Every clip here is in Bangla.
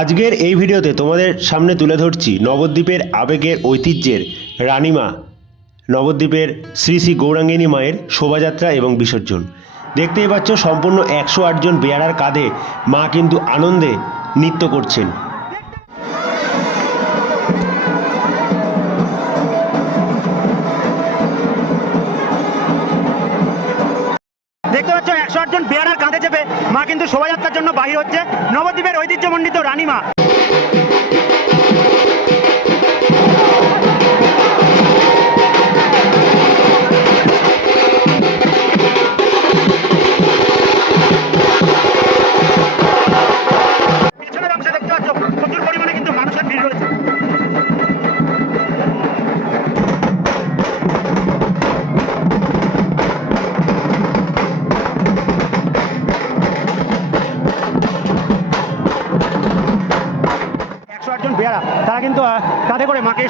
আজকের এই ভিডিওতে তোমাদের সামনে তুলে ধরছি নবদ্বীপের আবেগের ঐতিহ্যের রানীমা। নবদ্বীপের শ্রী শ্রী গৌরাঙ্গিনী মায়ের শোভাযাত্রা এবং বিসর্জন। দেখতেই পাচ্ছ, সম্পূর্ণ একশো আটজন বেয়ারার কাঁধে মা কিন্তু আনন্দে নৃত্য করছেন। মা কিন্তু শোভাযাত্রার জন্য বাহির হচ্ছে। নবদ্বীপের ঐতিহ্যমণ্ডিত রানীমা।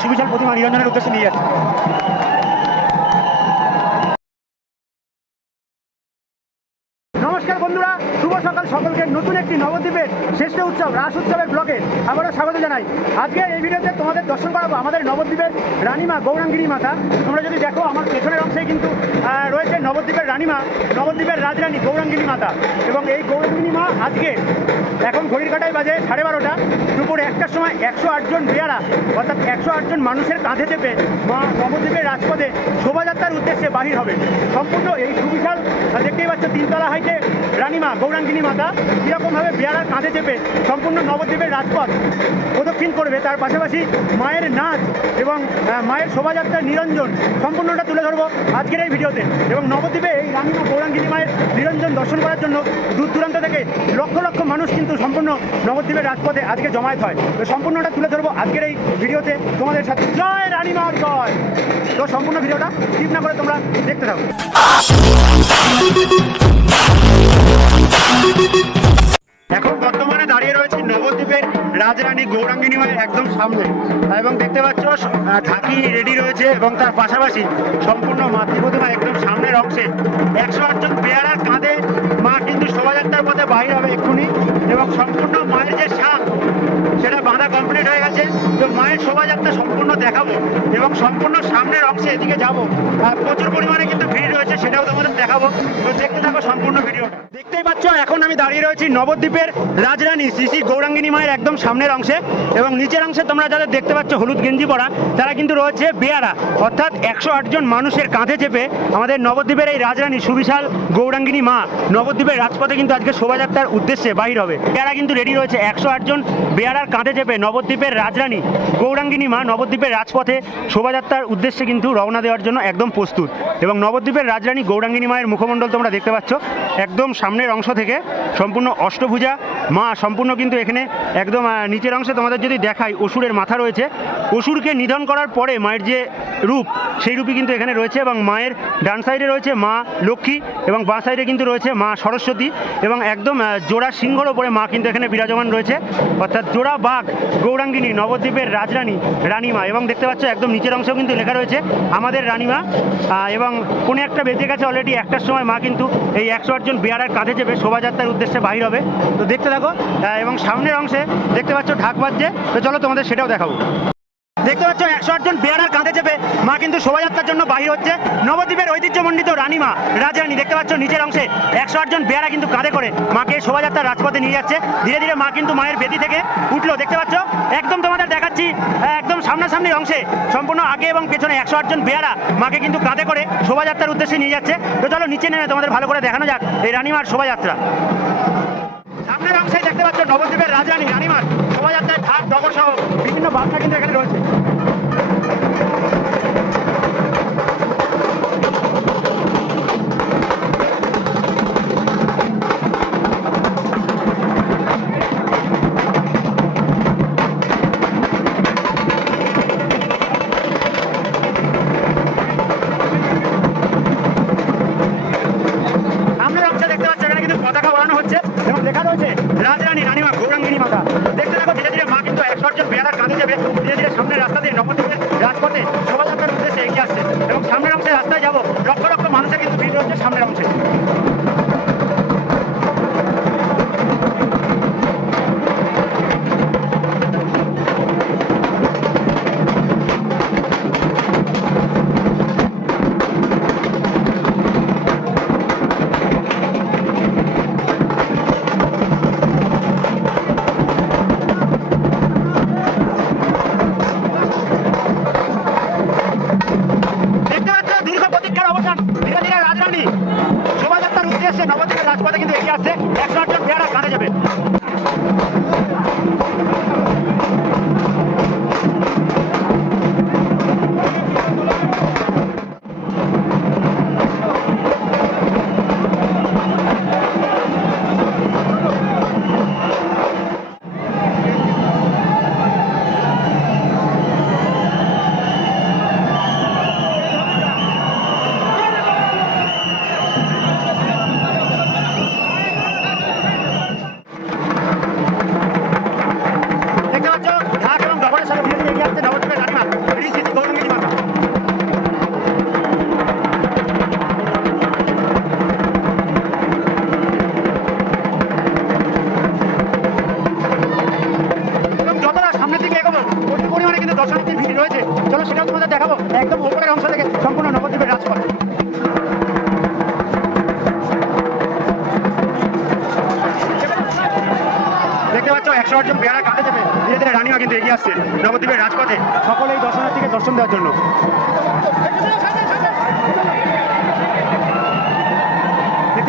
সুবিশাল প্রতিমা নিরঞ্জনের উদ্দেশ্যে নিয়ে যাচ্ছে। নমস্কার বন্ধুরা, শুভ সকাল সকলকে। নতুন একটি নবদ্বীপের শ্রেষ্ঠ উৎসব, রাস উৎসবের ব্লগে আবারও স্বাগত জানাই। আজকে এই ভিডিওতে তোমাদের দর্শন করাবো আমাদের নবদ্বীপের রানীমা, গৌরাঙ্গিনী মাতা, তোমরা যদি দেখো, আমার পেছনের অংশে কিন্তু রয়েছে নবদ্বীপের রানীমা, নবদ্বীপের রাজরানী গৌরাঙ্গিনী মাতা। এবং এই গৌরাঙ্গিনী মা আজকে এখন ঘড়ির কাটায় বাজে সাড়ে বারোটা, দুপুর একটার সময় একশো আটজন বেয়ারা, অর্থাৎ একশো আটজন মানুষের কাঁধে চেপে মা নবদ্বীপের রাজপথে শোভাযাত্রার উদ্দেশ্যে বাহির হবে। সম্পূর্ণ এই সুবিশাল দেখতেই পাচ্ছ, তিনতলা হাইটে রানীমা, গৌরাঙ্গিনী মাতা, কীরকমভাবে বেয়ারার কাঁধে চেপে সম্পূর্ণ নবদ্বীপের রাজপথ প্রদক্ষিণ করবে। তার পাশাপাশি মায়ের নাচ এবং মায়ের শোভাযাত্রার নিরঞ্জন, সম্পূর্ণটা তুলে ধরবো আজকের এই ভিডিওতে। এবং নবদ্বীপে এই রানীমা গৌরাঙ্গিনী মায়ের নিরঞ্জন দর্শন করার জন্য দূর দূরান্ত থেকে লক্ষ লক্ষ মানুষ কিন্তু সম্পূর্ণ নবদ্বীপের রাজপথে আজকে জমায়েত হয়। তো সম্পূর্ণটা তুলে ধরবো আজকের এই ভিডিওতে। তোমাদের সাথে জয় রানীমার জয়। তো সম্পূর্ণ ভিডিওটা স্কিপ না করে তোমরা দেখতে থাকো। এখন বর্তমানে দাঁড়িয়ে রয়েছে নবদ্বীপের রাজরানী গৌরাঙ্গিনী মায়ের একদম সামনে। এবং দেখতে পাচ্ছ ঢাকি রেডি রয়েছে এবং তার পাশাপাশি সম্পূর্ণ মাতৃ প্রতিমা একদম সামনের অংশে। একশো আটজন পেয়ারা কাঁধে মা কিন্তু শোভাযাত্রার পথে বাইরে হবে এক্ষুনি। এবং সম্পূর্ণ মায়ের যে সাপ, সেটা বাঁধা কমপ্লিট হয়ে গেছে। তো মায়ের শোভাযাত্রা সম্পূর্ণ দেখাবো এবং সম্পূর্ণ সামনের অংশে এদিকে যাব। আর প্রচুর পরিমাণে কিন্তু ভিড় রয়েছে, সেটাও তোমাদের দেখাবো। তো দেখতে থাকো সম্পূর্ণ ভিডিওটা। দেখতেই পাচ্ছ, এখন আমি দাঁড়িয়ে রয়েছি নবদ্বীপের রাজরানী শ্রী গৌরাঙ্গিনী মায়ের একদম সামনের অংশে এবং নিচের অংশে তোমরা যাদের দেখতে পাচ্ছ হলুদ গেঞ্জি পরা, তারা কিন্তু রয়েছে বেয়ারা। অর্থাৎ একশো আটজন মানুষের কাঁধে চেপে আমাদের নবদ্বীপের এই রাজরানী সুবিশাল গৌরাঙ্গিনী মা নবদ্বীপের রাজপথে কিন্তু আজকে শোভাযাত্রার উদ্দেশ্যে বাহির হবে। বেয়ারা কিন্তু রেডি রয়েছে, একশো আটজন বেয়ারার কাঁধে চেপে নবদ্বীপের রাজরানী গৌরাঙ্গিনী মা নবদ্বীপের রাজপথে শোভাযাত্রার উদ্দেশ্যে কিন্তু রওনা দেওয়ার জন্য একদম প্রস্তুত। এবং নবদ্বীপের রাজরানী গৌরাঙ্গিনী মায়ের মুখমণ্ডল তোমরা দেখতে পাচ্ছ, একদম সামনের অংশ থেকে সম্পূর্ণ অষ্টভুজা। মা, সম্পূর্ণ কিন্তু এখানে একদম নিচের অংশে তোমাদের যদি দেখাই, অসুরের মাথা রয়েছে। অসুরকে নিধন করার পরে মায়ের যে রূপ। সেই রূপই কিন্তু এখানে রয়েছে এবং মায়ের ডান সাইডে রয়েছে মা লক্ষ্মী এবং বাঁ সাইডে কিন্তু রয়েছে মা সরস্বতী এবং একদম জোড়া সিংহর ওপরে মা কিন্তু এখানে বিরাজমান রয়েছে। অর্থাৎ জোড়া বাঘ, গৌরাঙ্গিনী, নবদ্বীপের রাজরানী, রানীমা এবং দেখতে পাচ্ছ একদম নিচের অংশেও কিন্তু লেখা রয়েছে আমাদের রানীমা। এবং কোনো একটা বেঁচে গেছে অলরেডি একটার সময় মা কিন্তু এই একশো আটজন বেয়ারার কাঁধে চেপে শোভাযাত্রার উদ্দেশ্যে বাহির হবে। তো দেখতে থাকো এবং সামনের অংশে দেখতে পাচ্ছ ঢাক বাজছে। তো চলো তোমাদের সেটাও দেখাবো। দেখতে পাচ্ছ, একশো আটজন বেয়ারার কাঁধে চেপে মা কিন্তু শোভাযাত্রার জন্য বাহির হচ্ছে। নবদ্বীপের ঐতিহ্যমণ্ডিত রানীমা, রাজরানী, দেখতে পাচ্ছ নিচের অংশে একশো আটজন বেয়ারা কিন্তু কাঁধে করে মাকে শোভাযাত্রার রাজপথে নিয়ে যাচ্ছে। ধীরে ধীরে মা কিন্তু মায়ের বেদি থেকে উঠল। দেখতে পাচ্ছ, একদম তোমাদের দেখাচ্ছি, একদম সামনাসামনি অংশে, সম্পূর্ণ আগে এবং পেছনে একশো আটজন বেয়ারা মাকে কিন্তু কাঁধে করে শোভাযাত্রার উদ্দেশ্যে নিয়ে যাচ্ছে। তো চলো নিচে নেমে তোমাদের ভালো করে দেখানো যাক এই রানীমার শোভাযাত্রা। সামনের অংশে দেখতে পাচ্ছ নবদ্বীপের রাজরানী, রানীমার। শোভাযাত্রায় ঢাক ডগর সহ বিভিন্ন বার্তা কিন্তু এখানে রয়েছে।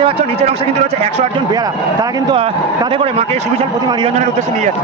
দেখতে পাচ্ছ, নিচের অংশে কিন্তু রয়েছে একশো আটজন বেয়ারা। তারা কিন্তু তাতে করে মাকে সুবিশাল প্রতিমা নিরঞ্জনের উদ্দেশ্যে নিয়ে যাচ্ছে।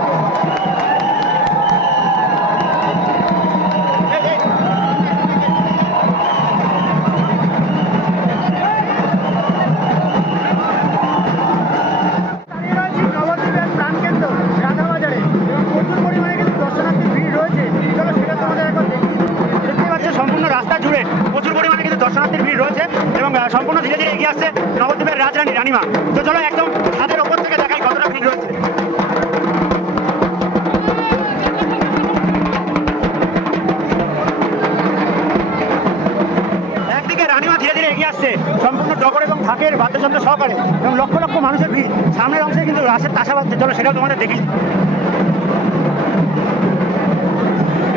এবং লক্ষ লক্ষ মানুষের ভিড়। সামনের অংশে কিন্তু রাসের বাজছে চলো, সেটাও তোমাদের দেখি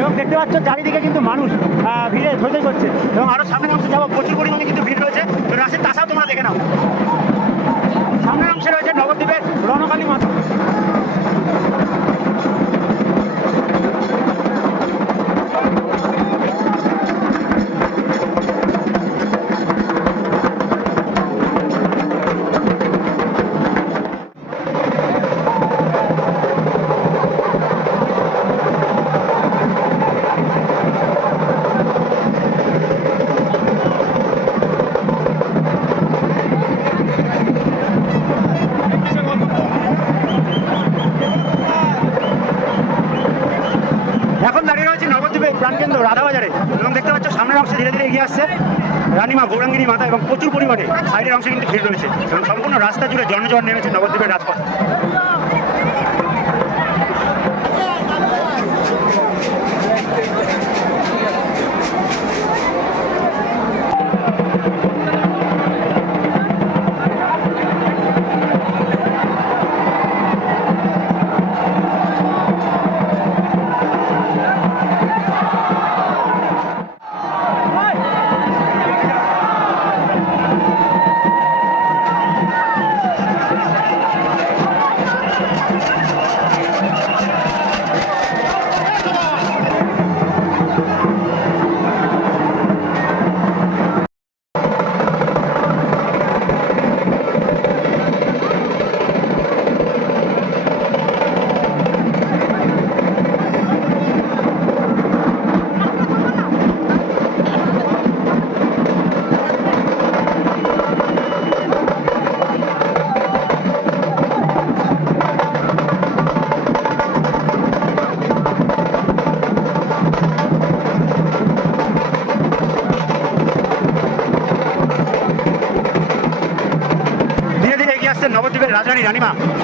এবং দেখতে পাচ্ছ, চারিদিকে কিন্তু মানুষ ভিড়ে ধৈর্য করছে এবং আরও সামনের অংশে যাব, প্রচুর পরিমাণে কিন্তু ভিড় রয়েছে। তো রাসের তাসাও তোমরা দেখে নাও। সামনের অংশে রয়েছে নবদ্বীপের রণকালী মাতা। রাধাবাজারে। এবং দেখতে পাচ্ছ সামনের অংশে ধীরে ধীরে এগিয়ে আসছে রানীমা, গৌরাঙ্গিনী মাতা এবং প্রচুর পরিমাণে সাইডের অংশে কিন্তু ভিড় রয়েছে। এবং সম্পূর্ণ রাস্তা জুড়ে জনজট নেমেছে নবদ্বীপের রাজপথ।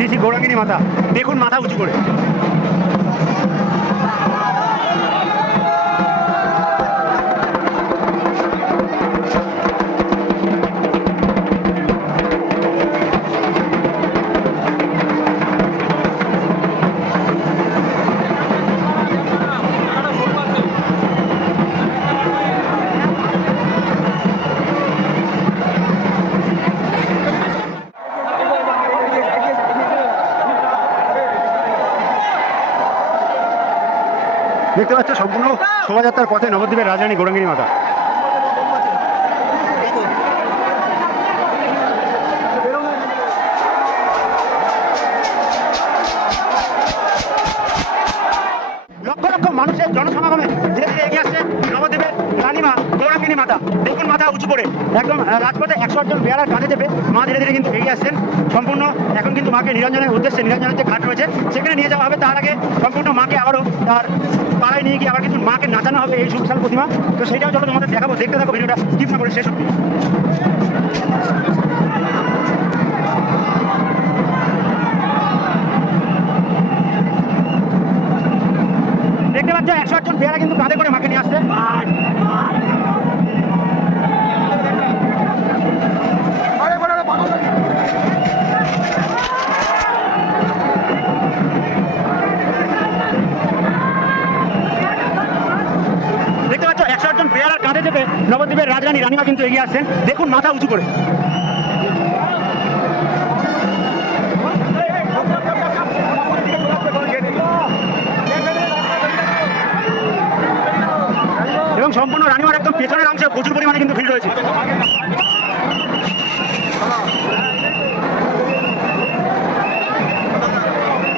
শ্রী গৌরাঙ্গিনী মাতা দেখুন মাথা উঁচু করে। পাচ্ছ সম্পূর্ণ শোভাযাত্রার পথে নবদ্বীপের রাজধানী গৌরাঙ্গিনী মাতা। লক্ষ লক্ষ মানুষের জনসমাগমে ধীরে ধীরে এগিয়ে আসছে নবদ্বীপের রানীমা গৌরাঙ্গিনী মাতা। দেখুন মাথা উঁচু পড়ে একদম রাজপথে একশো জন বেয়ারার কাঁধে চেপে মা ধীরে ধীরে কিন্তু এগিয়ে আসছেন। সম্পূর্ণ এখন কিন্তু মাকে নিরঞ্জনের উদ্দেশ্যে নিরঞ্জনের যে ঘাট রয়েছে। সেখানে নিয়ে যাওয়া হবে তার আগে সম্পূর্ণ মাকে আবারও তার পাড়ায় নিয়ে গিয়ে আবার কিন্তু মাকে নাচানো হবে এই সুবিশাল প্রতিমা। তো সেইটাও চলো তোমাদের দেখাবো। দেখতে থাকো, ভিডিওটা স্কিপ না করে শেষ অব্দি একশো আটজন বেয়ারা কিন্তু কাঁধে করে মাকে নিয়ে আসছে। চেপে নবদ্বীপের রাজরানী রানীমা কিন্তু এগিয়ে আসছেন দেখুন মাথা উঁচু করে। এবং সম্পূর্ণ রানীমার একদম পেছনের অংশে প্রচুর পরিমাণে কিন্তু ভিড় রয়েছে।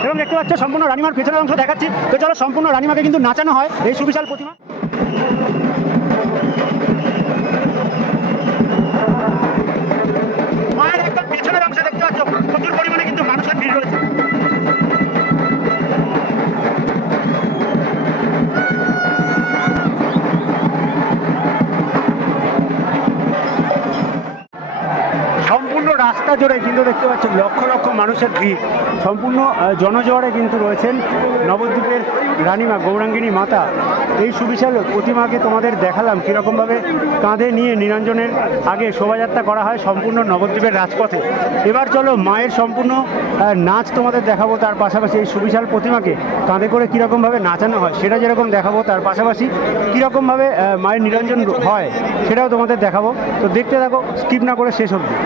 এবং দেখতে পাচ্ছ, সম্পূর্ণ রানীমার পেছনের অংশ দেখাচ্ছি। তো চলো, সম্পূর্ণ রানীমাকে কিন্তু নাচানো হয়। এই সুবিশাল প্রতিমা। দেখতে পাচ্ছ। প্রচুর পরিমাণে কিন্তু মানুষের ভিড় রয়েছে। সম্পূর্ণ রাস্তা জুড়ে কিন্তু দেখতে পাচ্ছেন লক্ষ লক্ষ মানুষের ভিড়। সম্পূর্ণ জনজোয়ারে কিন্তু রয়েছেন নবদ্বীপের রানীমা, গৌরাঙ্গিনী মাতা। এই সুবিশাল প্রতিমাকে তোমাদের দেখালাম, কীরকমভাবে কাঁধে নিয়ে নিরঞ্জনের আগে শোভাযাত্রা করা হয় সম্পূর্ণ নবদ্বীপের রাজপথে। এবার চলো মায়ের সম্পূর্ণ নাচ তোমাদের দেখাবো, তার পাশাপাশি এই সুবিশাল প্রতিমাকে কাঁধে করে কীরকমভাবে নাচানো হয়, সেটা যেরকম দেখাবো, তার পাশাপাশি কীরকমভাবে মায়ের নিরঞ্জন হয়, সেটাও তোমাদের দেখাবো। তো দেখতে থাকো, স্কিপ না করে শেষ অবধি।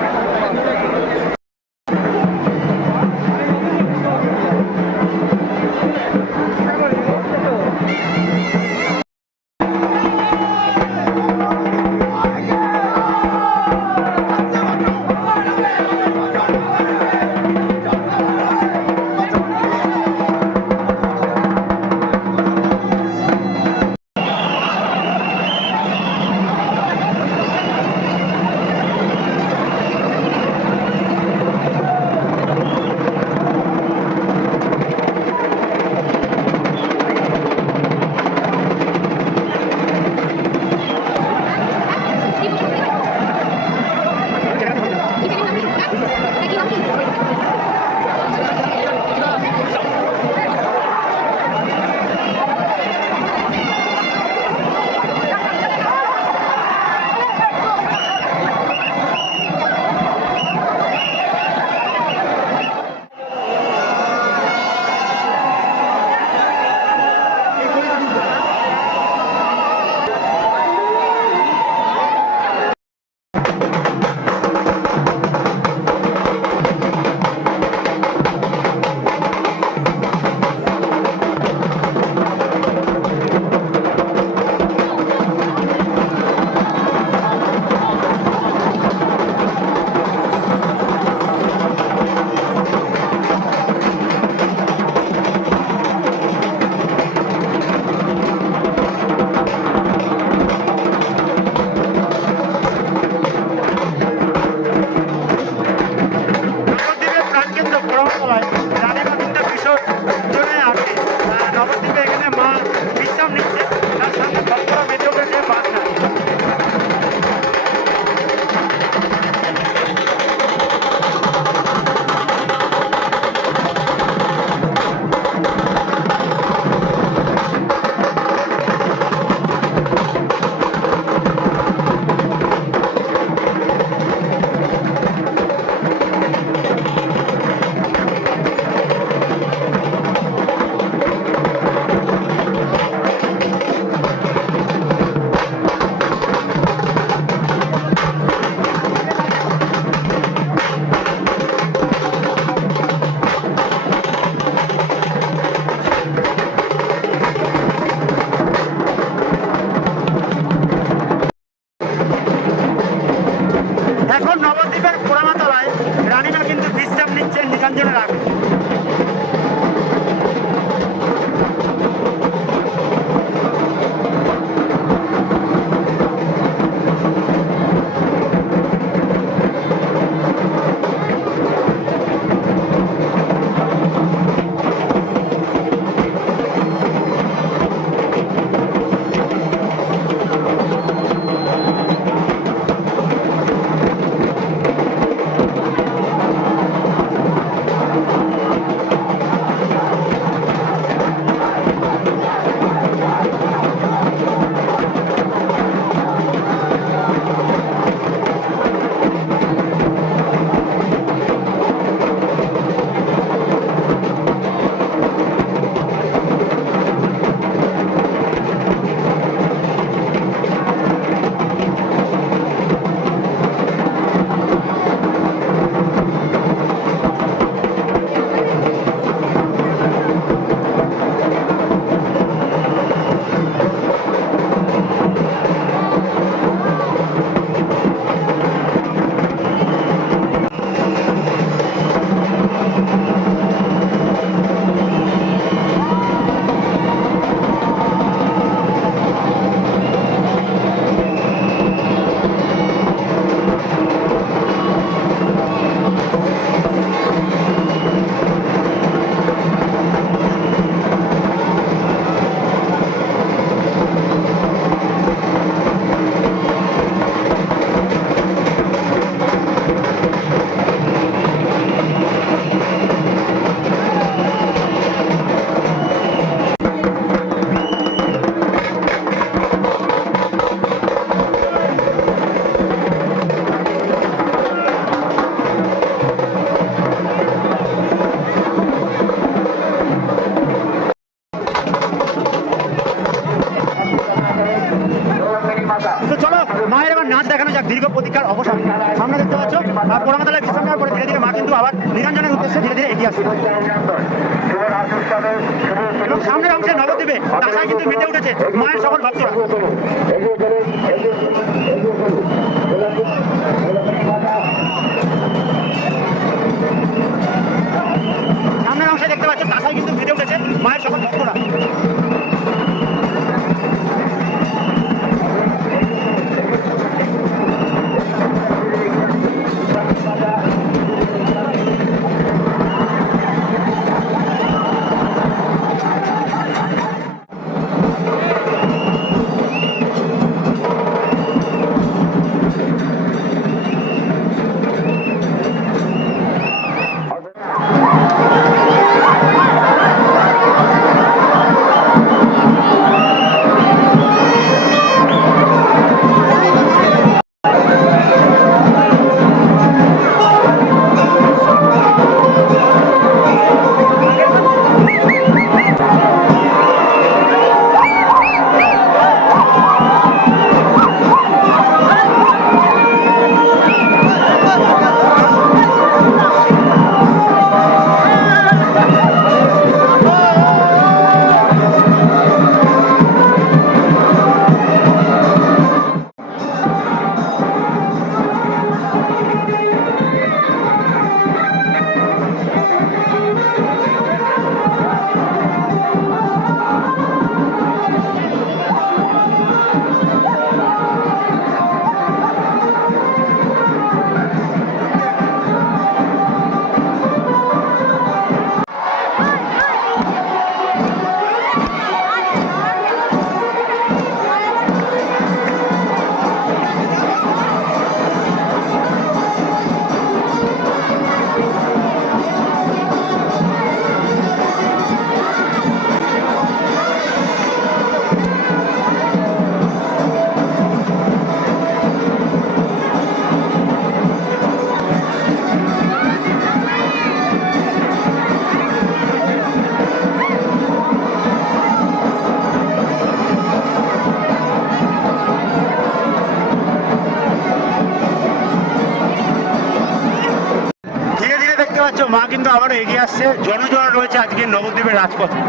পোড়ামাতলায় বিশ্রাম নেওয়ার পরে ধীরে ধীরে মা কিন্তু আবার নিরঞ্জনের উদ্দেশ্যে ধীরে ধীরে এগিয়ে আসছে। এবং সামনের অংশে নবদ্বীপে তাছাড়া কিন্তু মেতে উঠেছে মায়ের সকল ভক্তরা। সামনের অংশে দেখতে পাচ্ছ তাছাড়া কিন্তু মেতে উঠেছে মায়ের সকল ভক্তরা। পাচ্ছ মা কিন্তু আবারও এগিয়ে আসছে। জনজোয়ার রয়েছে আজকে নবদ্বীপের রাজপথে।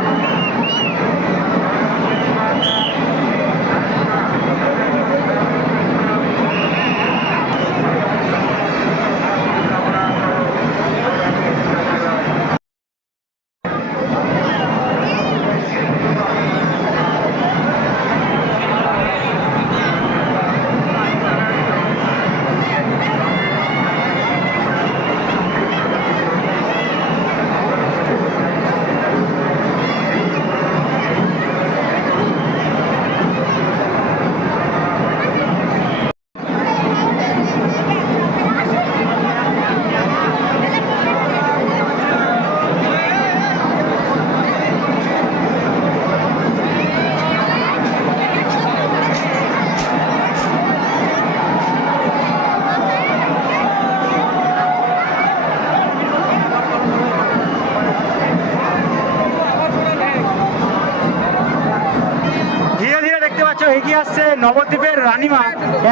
নবদ্বীপের রানীমা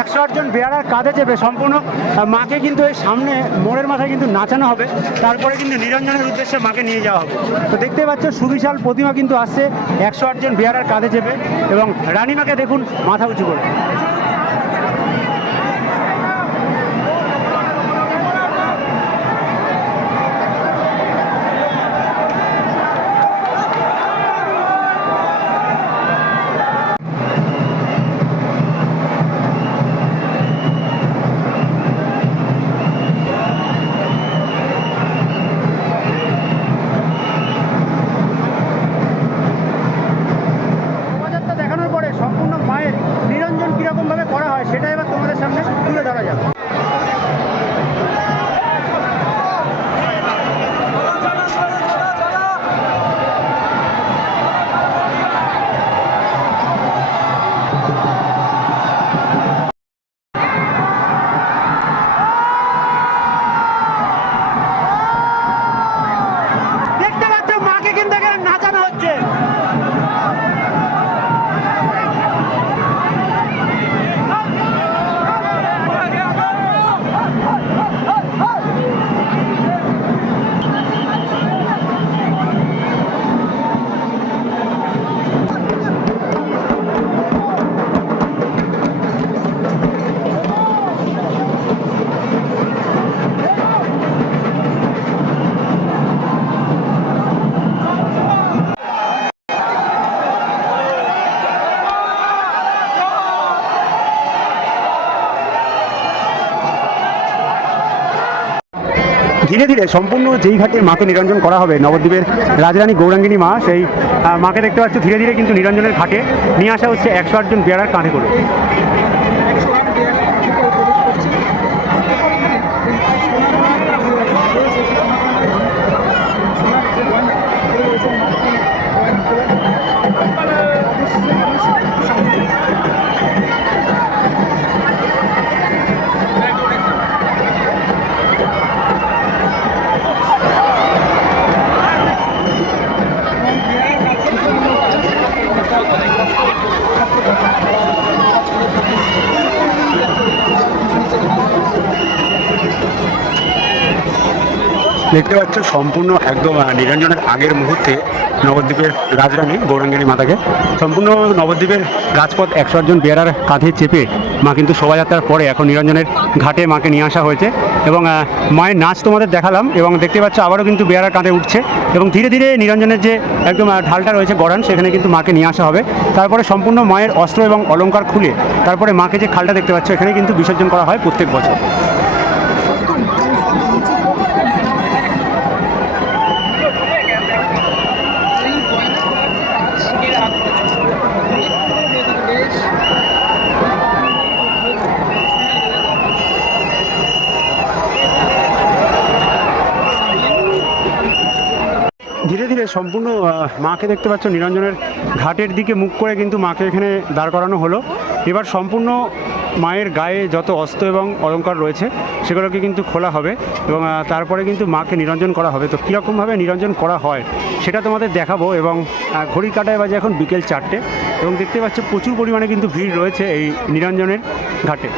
একশো আটজন বেয়ারার কাঁধে চেপে সম্পূর্ণ মাকে কিন্তু এই সামনে মোড়ের মাথায় কিন্তু নাচানো হবে। তারপরে কিন্তু নিরঞ্জনের উদ্দেশ্যে মাকে নিয়ে যাওয়া হবে। তো দেখতে পাচ্ছ, সুবিশাল প্রতিমা কিন্তু আসছে, একশো আটজন বেয়ারার কাঁধে চেপে এবং রানীমাকে দেখুন মাথা উঁচু করে। ধীরে সম্পূর্ণ যেই ঘাটে মাকে নিরঞ্জন করা হবে। নবদ্বীপের রাজরানী গৌরাঙ্গিনী মা সেই মাকে দেখতে পাচ্ছ ধীরে ধীরে কিন্তু নিরঞ্জনের ঘাটে। নিয়ে আসা হচ্ছে একশো আটজন বেড়ার কাঁধে করে। দেখতে পাচ্ছ, সম্পূর্ণ একদম নিরঞ্জনের আগের মুহূর্তে নবদ্বীপের রাজরানী গৌরাঙ্গিনী মাতাকে। সম্পূর্ণ নবদ্বীপের রাজপথ একশো আট জন বেয়ারার কাঁধে চেপে মা কিন্তু শোভাযাত্রার পরে এখন নিরঞ্জনের ঘাটে মাকে নিয়ে আসা হয়েছে। এবং মায়ের নাচ তোমাদের দেখালাম এবং দেখতে পাচ্ছ আবারও কিন্তু বেয়ারার কাঁধে উঠছে। এবং ধীরে ধীরে নিরঞ্জনের যে একদম ঢালটা রয়েছে গড়ান, সেখানে কিন্তু মাকে নিয়ে আসা হবে। তারপরে সম্পূর্ণ মায়ের অস্ত্র এবং অলংকার খুলে তারপরে মাকে যে খালটা দেখতে পাচ্ছ, এখানে কিন্তু বিসর্জন করা হয় প্রত্যেক বছর ধীরে ধীরে সম্পূর্ণ মাকে দেখতে পাচ্ছ, নিরঞ্জনের ঘাটের দিকে মুখ করে কিন্তু মাকে এখানে দাঁড় করানো হলো। এবার সম্পূর্ণ মায়ের গায়ে যত অস্ত্র এবং অলংকার রয়েছে, সেগুলোকে কিন্তু খোলা হবে এবং তারপরে কিন্তু মাকে নিরঞ্জন করা হবে। তো কীরকমভাবে নিরঞ্জন করা হয়, সেটা তোমাদের দেখাবো এবং ঘড়ির কাটায় বাজে এখন বিকেল চারটে এবং দেখতে পাচ্ছ প্রচুর পরিমাণে কিন্তু ভিড় রয়েছে এই নিরঞ্জনের ঘাটে।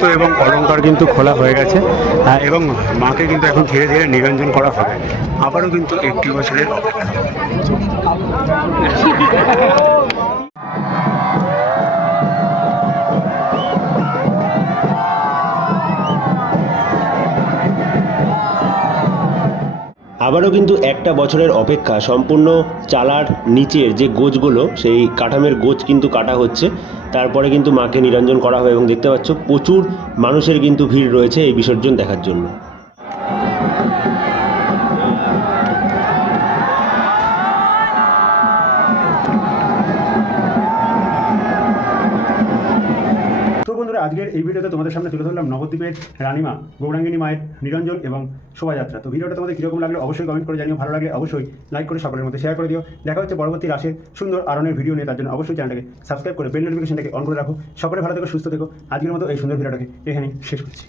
অস্ত্র এবং অলংকার কিন্তু খোলা হয়ে গেছে এবং মাকে কিন্তু এখন ধীরে ধীরে নিরঞ্জন করা হবে। আবারও কিন্তু একটি বছরের আবারও কিন্তু একটা বছরের অপেক্ষা, সম্পূর্ণ চালার নিচের যে গোছগুলো, সেই কাঠামের গোছ কিন্তু কাটা হচ্ছে। তারপরে কিন্তু মাকে নিরঞ্জন করা হবে এবং দেখতে পাচ্ছ প্রচুর মানুষের কিন্তু ভিড় রয়েছে এই বিসর্জন দেখার জন্য। আজকের এই ভিডিওতে তোমাদের সামনে তুলে ধরলাম নবদ্বীপের রানীমা, গৌরাঙ্গিনী মায়ের নিরঞ্জন এবং শোভাযাত্রা। তো ভিডিওটা তোমাদের কীরকম লাগল অবশ্যই কমেন্ট করে জানিও, ভালো লাগলে অবশ্যই লাইক করে সকলের মধ্যে শেয়ার করে দিও। দেখা হচ্ছে পরবর্তী রাশের সুন্দর আরনের ভিডিও নিয়ে, তার জন্য অবশ্যই চ্যানেলটাকে সাবস্ক্রাইব করে বেল নোটিফিকেশনটাকে অন করে রাখো। সকলে ভালো থেকো, সুস্থ থেকো। আজকের মতো এই সুন্দর ভিডিওটাকে এখানে শেষ করছি।